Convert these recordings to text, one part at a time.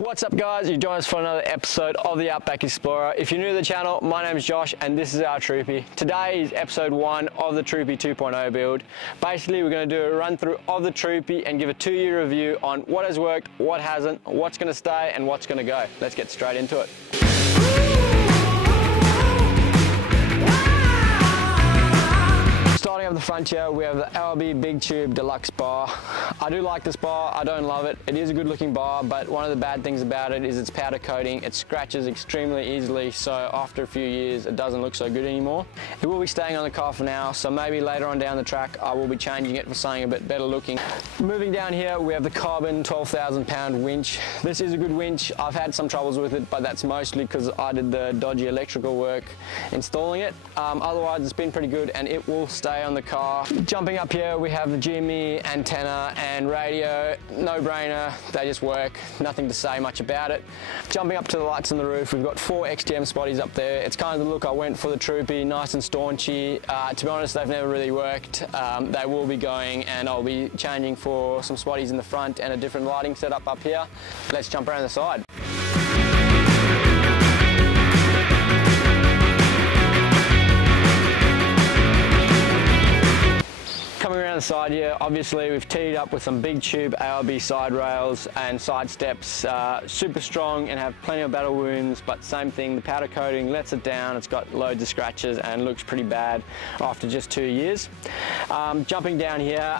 What's up guys, you join us for another episode of the Outback Explorer. If you're new to the channel, my name is Josh and this is our Troopy. Today is episode 1 of the Troopy 2.0 build. Basically we're going to do a run through of the Troopy and give a 2-year review on what has worked, what hasn't, what's going to stay and what's going to go. Let's get straight into it. Starting up the front here, we have the LB Big Tube Deluxe bar. I do like this bar, I don't love it. It is a good looking bar, but one of the bad things about it is its powder coating. It scratches extremely easily, so after a few years it doesn't look so good anymore. It will be staying on the car for now, so maybe later on down the track I will be changing it for something a bit better looking. Moving down here, we have the Carbon 12,000 pound winch. This is a good winch. I've had some troubles with it, but that's mostly because I did the dodgy electrical work installing it. Otherwise it's been pretty good and it will stay on the car. Jumping up here, we have the GME antenna and radio. No brainer, they just work. Nothing to say much about it. Jumping up to the lights on the roof, we've got 4 XTM spotties up there. It's kind of the look I went for the Troopy, nice and staunchy. To be honest, they've never really worked. They will be going and I'll be changing for some spotties in the front and a different lighting setup up here. Let's jump around the side. Coming around the side here, obviously we've teed up with some big tube ARB side rails and side steps, super strong and have plenty of battle wounds, but same thing, the powder coating lets it down. It's got loads of scratches and looks pretty bad after just 2 years. Jumping down here,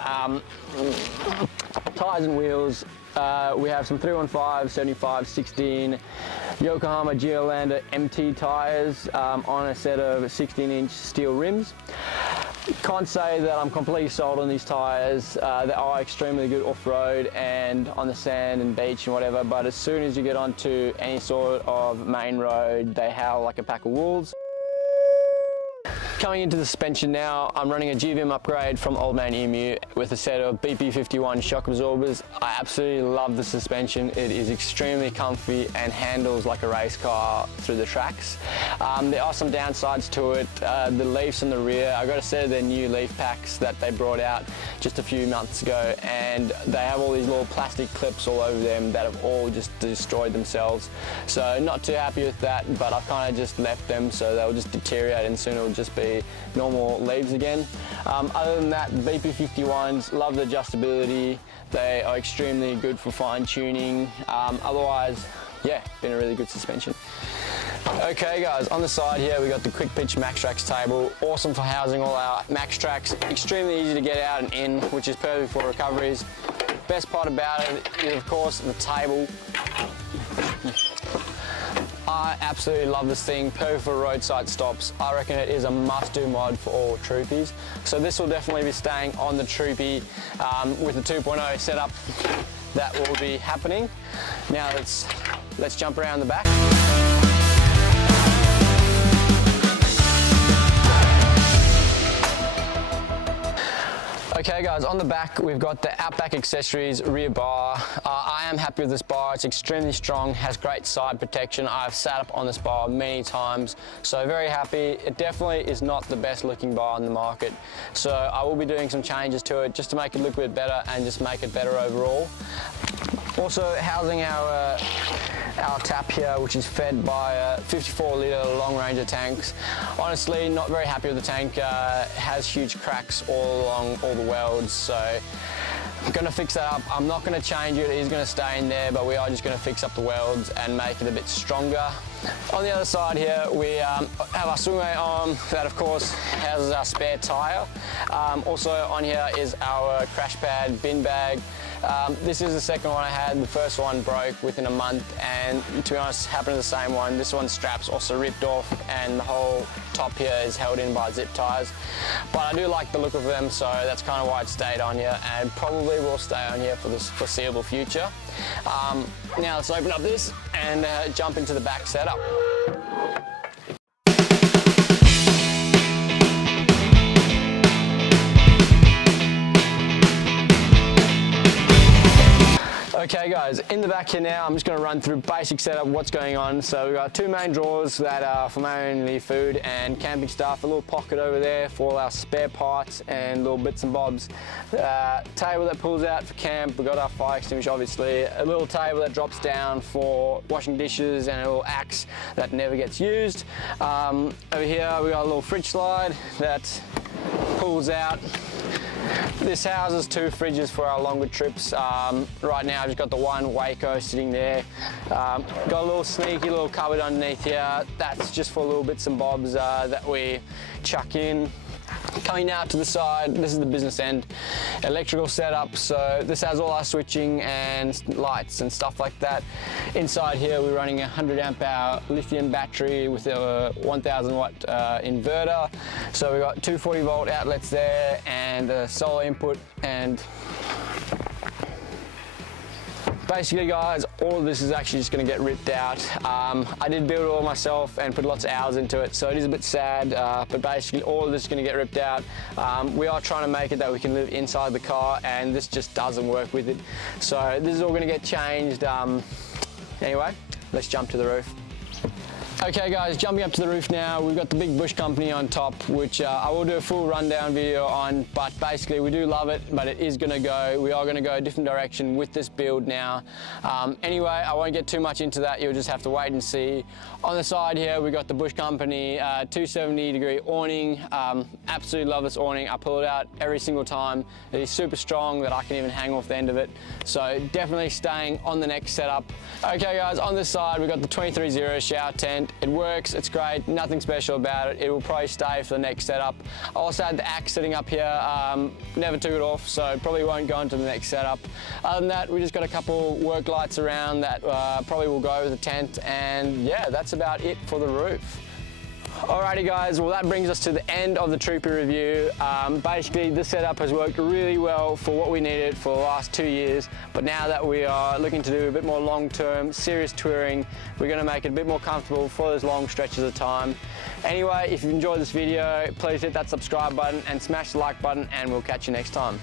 tyres and wheels. We have some 315, 75, 16 Yokohama Geolander MT tyres on a set of 16-inch steel rims. Can't say that I'm completely sold on these tyres. They are extremely good off-road and on the sand and beach and whatever, but as soon as you get onto any sort of main road, they howl like a pack of wolves. Coming into the suspension now, I'm running a GVM upgrade from Old Man Emu with a set of BP51 shock absorbers. I absolutely love the suspension. It is extremely comfy and handles like a race car through the tracks. There are some downsides to it. The leafs in the rear, I got a set of their new leaf packs that they brought out just a few months ago, and they have all these little plastic clips all over them that have all just destroyed themselves. So not too happy with that, but I've kind of just left them so they'll just deteriorate and soon it'll just be normal leaves again. Other than that, BP51s, love the adjustability. They are extremely good for fine tuning. Otherwise, yeah, been a really good suspension. Okay guys, on the side here we got the Quick Pitch Max Tracks table. Awesome for housing all our Max Tracks. Extremely easy to get out and in, which is perfect for recoveries. Best part about it is of course the table. I absolutely love this thing, perfect for roadside stops. I reckon it is a must-do mod for all Troopies. So this will definitely be staying on the Troopy with the 2.0 setup that will be happening. Now let's jump around the back. Okay guys, on the back we've got the Outback Accessories rear bar. I am happy with this bar. It's extremely strong, has great side protection. I've sat up on this bar many times, so very happy. It definitely is not the best looking bar on the market, so I will be doing some changes to it just to make it look a bit better and just make it better overall. Also housing our tap here, which is fed by a 54-litre long ranger tanks. Honestly, not very happy with the tank. It has huge cracks all along all the welds, so I'm going to fix that up. I'm not going to change it, it is going to stay in there, but we are just going to fix up the welds and make it a bit stronger. On the other side here we have our swingway arm that of course houses our spare tyre. Also on here is our crash pad bin bag. This is the second one I had. The first one broke within a month and to be honest happened to the same one. This one's straps also ripped off and the whole top here is held in by zip ties. But I do like the look of them, so that's kind of why it stayed on here and probably will stay on here for the foreseeable future. Now let's open up this and jump into the back setup. Okay guys, in the back here now, I'm just going to run through basic setup, what's going on. So we've got two main drawers that are for mainly food and camping stuff, a little pocket over there for all our spare parts and little bits and bobs. Table that pulls out for camp, we've got our fire extinguisher obviously, a little table that drops down for washing dishes and a little axe that never gets used. Over here we got a little fridge slide that pulls out. This houses two fridges for our longer trips. Right now I've just got the one Waco sitting there. Got a little sneaky little cupboard underneath here. That's just for little bits and bobs that we chuck in. Coming now to the side, this is the business end. Electrical setup, so this has all our switching and lights and stuff like that. Inside here we're running a 100 amp hour lithium battery with a 1000 watt inverter. So we've got 240 volt outlets there and a solar input, and basically guys, all of this is actually just going to get ripped out. I did build it all myself and put lots of hours into it, so it is a bit sad, but basically all of this is going to get ripped out. We are trying to make it that we can live inside the car, and this just doesn't work with it. So this is all going to get changed. Anyway, let's jump to the roof. Okay guys, jumping up to the roof now, we've got the big Bush company on top, which I will do a full rundown video on, but basically we do love it, but it is going to go, we are going to go a different direction with this build now. Anyway, I won't get too much into that, you'll just have to wait and see. On the side here, we've got the Bush company 270-degree awning. Absolutely love this awning. I pull it out every single time. It is super strong that I can even hang off the end of it. So definitely staying on the next setup. Okay guys, on this side, we've got the 23-0 shower tent. It works, it's great, nothing special about it. It will probably stay for the next setup. I also had the axe sitting up here, never took it off, so probably won't go into the next setup. Other than that, we just got a couple work lights around that probably will go with the tent, and yeah, that's about it for the roof. Alrighty guys, well that brings us to the end of the Troopy review. Basically this setup has worked really well for what we needed for the last 2 years, but now that we are looking to do a bit more long-term, serious touring, we're going to make it a bit more comfortable for those long stretches of time. Anyway, if you enjoyed this video, please hit that subscribe button and smash the like button, and we'll catch you next time.